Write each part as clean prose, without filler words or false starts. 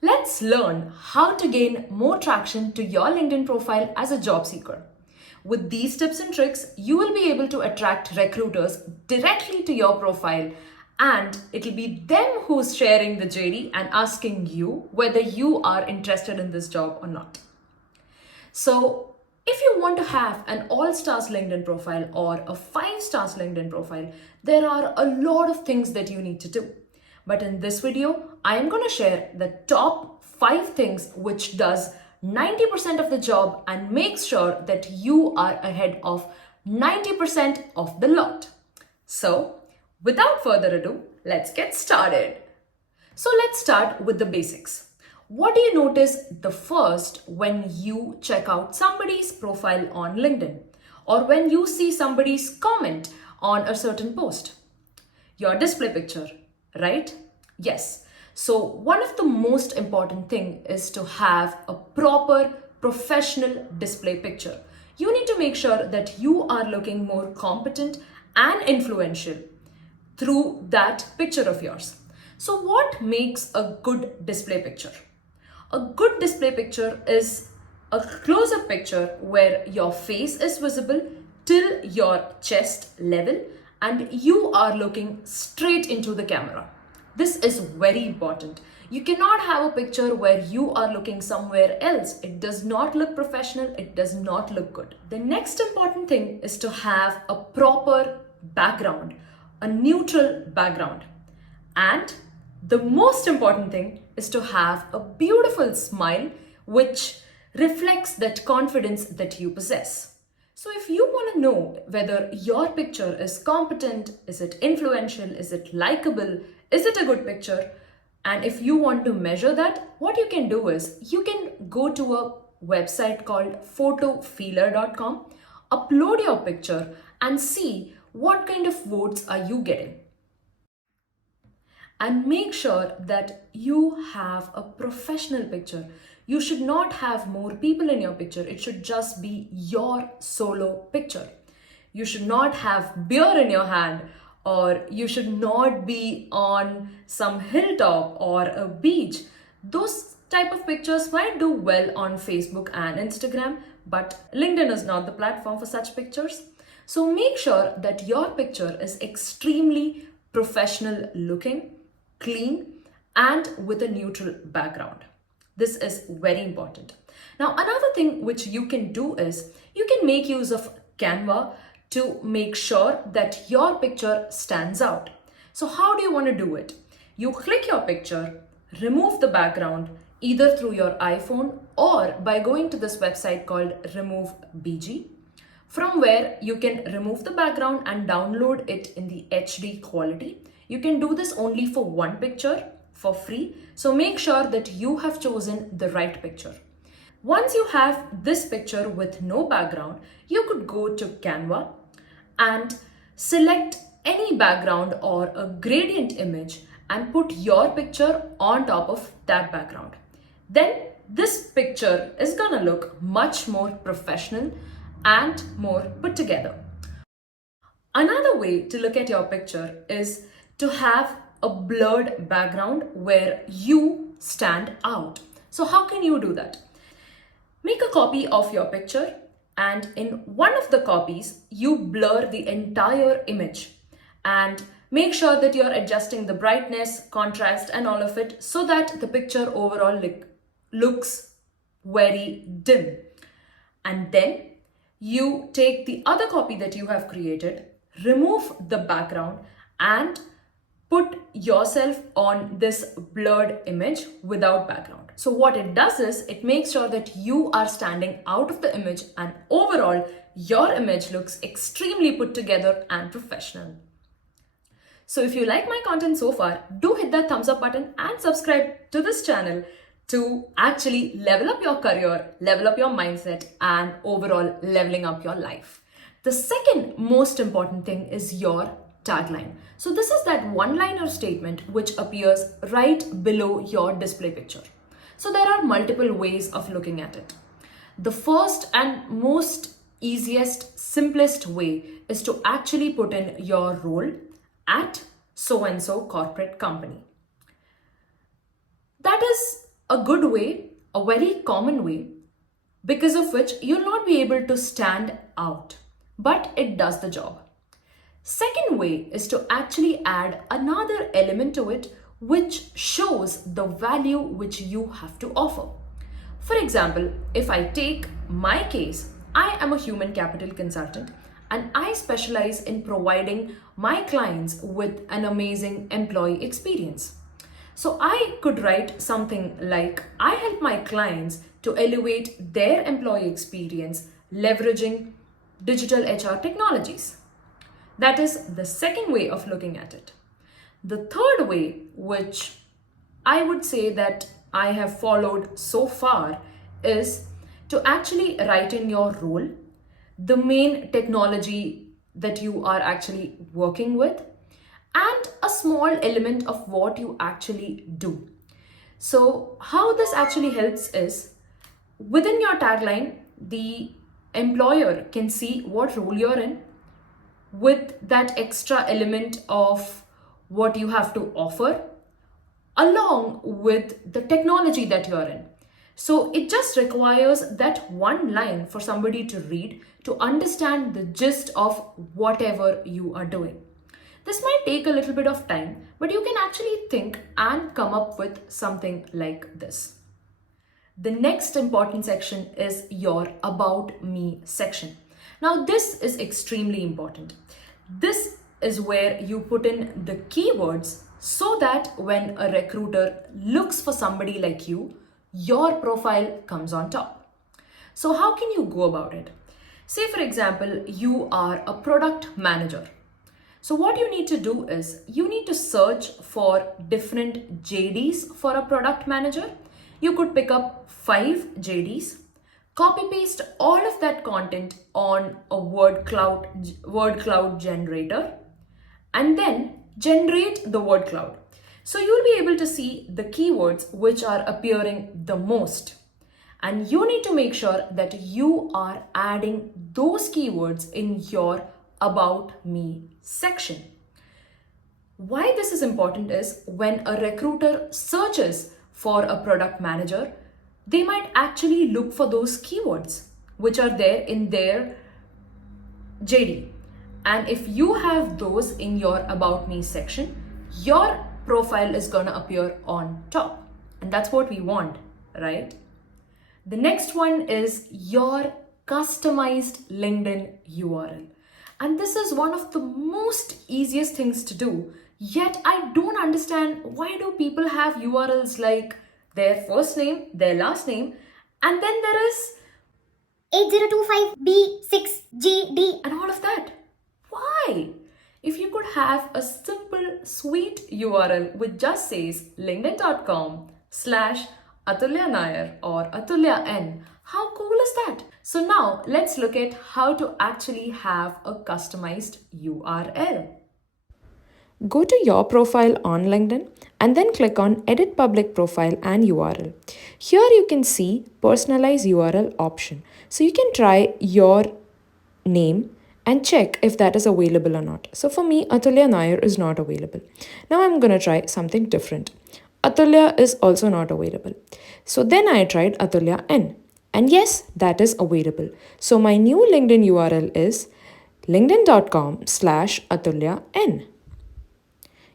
Let's learn how to gain more traction to your LinkedIn profile as a job seeker. With these tips and tricks, you will be able to attract recruiters directly to your profile, and it'll be them who's sharing the JD and asking you whether you are interested in this job or not. So, if you want to have an all-stars LinkedIn profile or a 5-stars LinkedIn profile, there are a lot of things that you need to do. But in this video, I am going to share the top 5 things which does 90% of the job and makes sure that you are ahead of 90% of the lot. So, without further ado, let's get started. So let's start with the basics. What do you notice the first when you check out somebody's profile on LinkedIn or when you see somebody's comment on a certain post? Your display picture, right? Yes. So one of the most important thing is to have a proper professional display picture. You need to make sure that you are looking more competent and influential through that picture of yours. So what makes a good display picture? A good display picture is a close-up picture where your face is visible till your chest level and you are looking straight into the camera. This is very important. You cannot have a picture where you are looking somewhere else. It does not look professional. It does not look good. The next important thing is to have a proper background, a neutral background. And the most important thing is to have a beautiful smile which reflects that confidence that you possess. So if you want to know whether your picture is competent, is it influential, is it likable, is it a good picture, and if you want to measure that, what you can do is you can go to a website called photofeeler.com, upload your picture and see what kind of votes are you getting. And make sure that you have a professional picture. You should not have more people in your picture. It should just be your solo picture. You should not have beer in your hand, or you should not be on some hilltop or a beach. Those type of pictures might do well on Facebook and Instagram, but LinkedIn is not the platform for such pictures. So make sure that your picture is extremely professional looking, clean, and with a neutral background. This is very important. Now, another thing which you can do is you can make use of Canva to make sure that your picture stands out. So how do you want to do it? You click your picture, remove the background either through your iPhone or by going to this website called Remove BG, from where you can remove the background and download it in the HD quality. You can do this only for one picture for free. So make sure that you have chosen the right picture. Once you have this picture with no background, you could go to Canva and select any background or a gradient image and put your picture on top of that background. Then this picture is gonna look much more professional and more put together. Another way to look at your picture is to have a blurred background where you stand out. So how can you do that? Make a copy of your picture and in one of the copies, you blur the entire image and make sure that you're adjusting the brightness, contrast and all of it so that the picture overall looks very dim. And then you take the other copy that you have created, remove the background and put yourself on this blurred image without background. So what it does is it makes sure that you are standing out of the image and overall your image looks extremely put together and professional. So if you like my content so far, do hit that thumbs up button and subscribe to this channel to actually level up your career, level up your mindset and overall leveling up your life. The second most important thing is your tagline. So this is that one-liner statement which appears right below your display picture. So there are multiple ways of looking at it. The first and most easiest, simplest way is to actually put in your role at so-and-so corporate company. That is a good way, a very common way, because of which you'll not be able to stand out, but it does the job. Second way is to actually add another element to it which shows the value which you have to offer. For example, if I take my case, I am a human capital consultant and I specialize in providing my clients with an amazing employee experience. So I could write something like, I help my clients to elevate their employee experience leveraging digital HR technologies. That is the second way of looking at it. The third way, which I would say that I have followed so far, is to actually write in your role, the main technology that you are actually working with, and a small element of what you actually do. So, how this actually helps is within your tagline, the employer can see what role you're in with that extra element of what you have to offer along with the technology that you're in. So it just requires that one line for somebody to read to understand the gist of whatever you are doing. This might take a little bit of time, but you can actually think and come up with something like this. The next important section is your About Me section. Now, this is extremely important. This is where you put in the keywords so that when a recruiter looks for somebody like you, your profile comes on top. So, how can you go about it? Say, for example, you are a product manager. So, what you need to do is you need to search for different JDs for a product manager. You could pick up 5 JDs, copy paste all of that content on a word cloud generator, and then generate the word cloud. So you'll be able to see the keywords which are appearing the most. And you need to make sure that you are adding those keywords in your About Me section. Why this is important is when a recruiter searches for a product manager, they might actually look for those keywords which are there in their JD. And if you have those in your About Me section, your profile is going to appear on top. And that's what we want, right? The next one is your customized LinkedIn URL. And this is one of the most easiest things to do. Yet I don't understand, why do people have URLs like their first name, their last name, and then there is 8025B6GD and all of that. Why? If you could have a simple, sweet URL which just says linkedin.com/Athulya Nair or Athulya N, how cool is that? So now let's look at how to actually have a customized URL. Go to your profile on LinkedIn and then click on Edit Public Profile and URL. Here you can see Personalize URL option. So you can try your name and check if that is available or not. So for me, Athulya Nair is not available. Now I'm going to try something different. Athulya is also not available. So then I tried Athulya N. And yes, that is available. So my new LinkedIn URL is linkedin.com/Athulya N.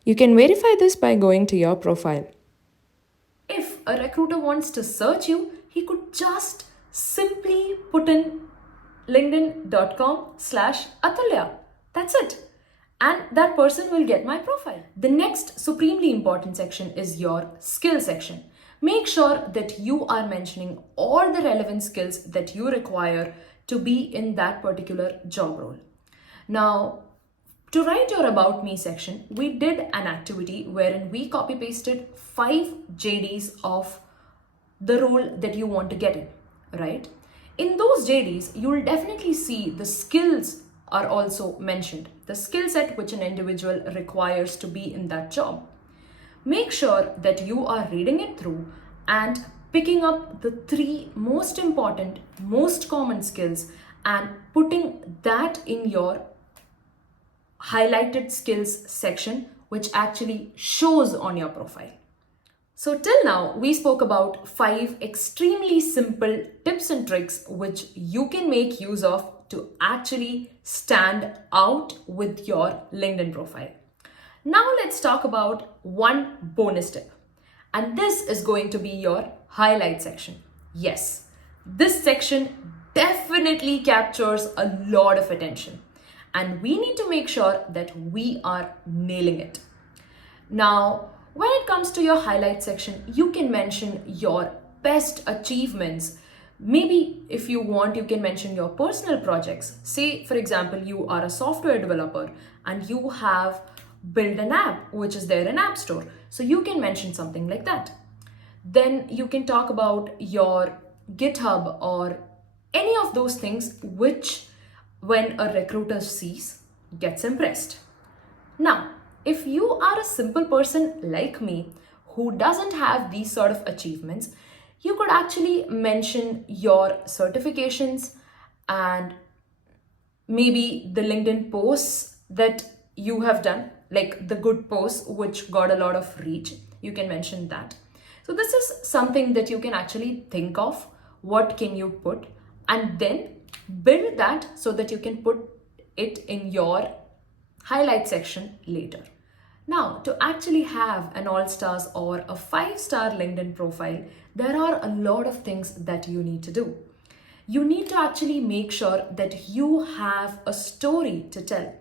You can verify this by going to your profile. If a recruiter wants to search you, he could just simply put in linkedin.com/Athulya. That's it. And that person will get my profile. The next supremely important section is your skill section. Make sure that you are mentioning all the relevant skills that you require to be in that particular job role. Now, to write your About Me section, we did an activity wherein we copy pasted 5 JDs of the role that you want to get in, right? In those JDs, you will definitely see the skills are also mentioned, the skill set which an individual requires to be in that job. Make sure that you are reading it through and picking up the 3 most important, most common skills and putting that in your highlighted skills section, which actually shows on your profile. So till now, we spoke about 5 extremely simple tips and tricks which you can make use of to actually stand out with your LinkedIn profile. Now let's talk about one bonus tip. And this is going to be your highlight section. Yes, this section definitely captures a lot of attention. And we need to make sure that we are nailing it. Now, when it comes to your highlight section, you can mention your best achievements. Maybe if you want, you can mention your personal projects. Say, for example, you are a software developer and you have built an app which is there in App Store. So you can mention something like that. Then you can talk about your GitHub or any of those things which, when a recruiter sees, gets impressed. Now, if you are a simple person like me who doesn't have these sort of achievements, you could actually mention your certifications and maybe the LinkedIn posts that you have done, like the good posts which got a lot of reach. You can mention that. So this is something that you can actually think of. What can you put? And then build that so that you can put it in your highlight section later. Now, to actually have an all-stars or a 5-star LinkedIn profile, there are a lot of things that you need to do. You need to actually make sure that you have a story to tell.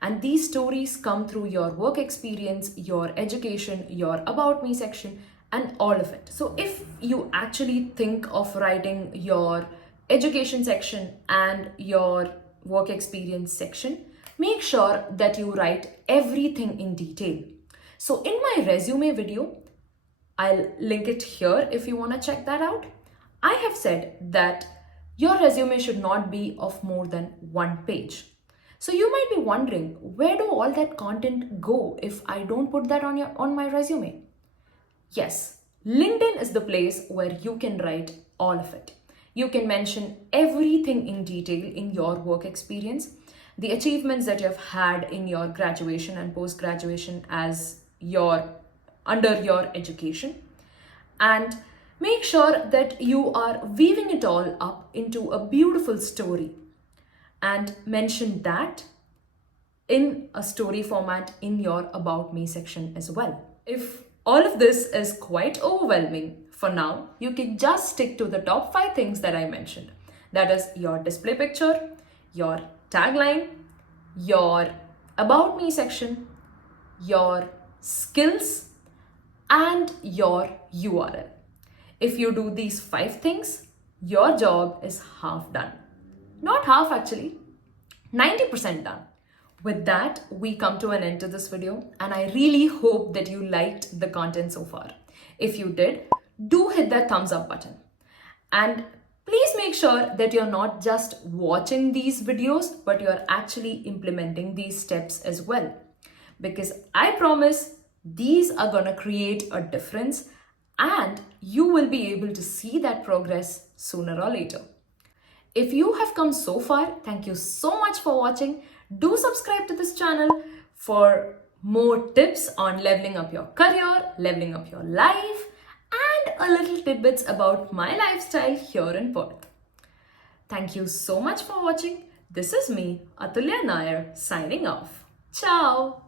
And these stories come through your work experience, your education, your About Me section, and all of it. So if you actually think of writing your education section and your work experience section, make sure that you write everything in detail. So in my resume video, I'll link it here if you want to check that out. I have said that your resume should not be of more than 1 page. So you might be wondering, where do all that content go if I don't put that on my resume? Yes, LinkedIn is the place where you can write all of it. You can mention everything in detail in your work experience, the achievements that you've had in your graduation and post-graduation under your education, and make sure that you are weaving it all up into a beautiful story and mention that in a story format in your About Me section as well. If all of this is quite overwhelming for now, you can just stick to the top 5 things that I mentioned. That is your display picture, your tagline, your About Me section, your skills, and your URL. If you do these 5 things, your job is half done. Not half actually, 90% done. With that, we come to an end to this video, and I really hope that you liked the content so far. If you did, do hit that thumbs up button. And please make sure that you're not just watching these videos, but you're actually implementing these steps as well. Because I promise these are gonna create a difference and you will be able to see that progress sooner or later. If you have come so far, thank you so much for watching. Do subscribe to this channel for more tips on leveling up your career, leveling up your life, and a little tidbits about my lifestyle here in Perth. Thank you so much for watching. This is me, Athulya Nair, signing off. Ciao!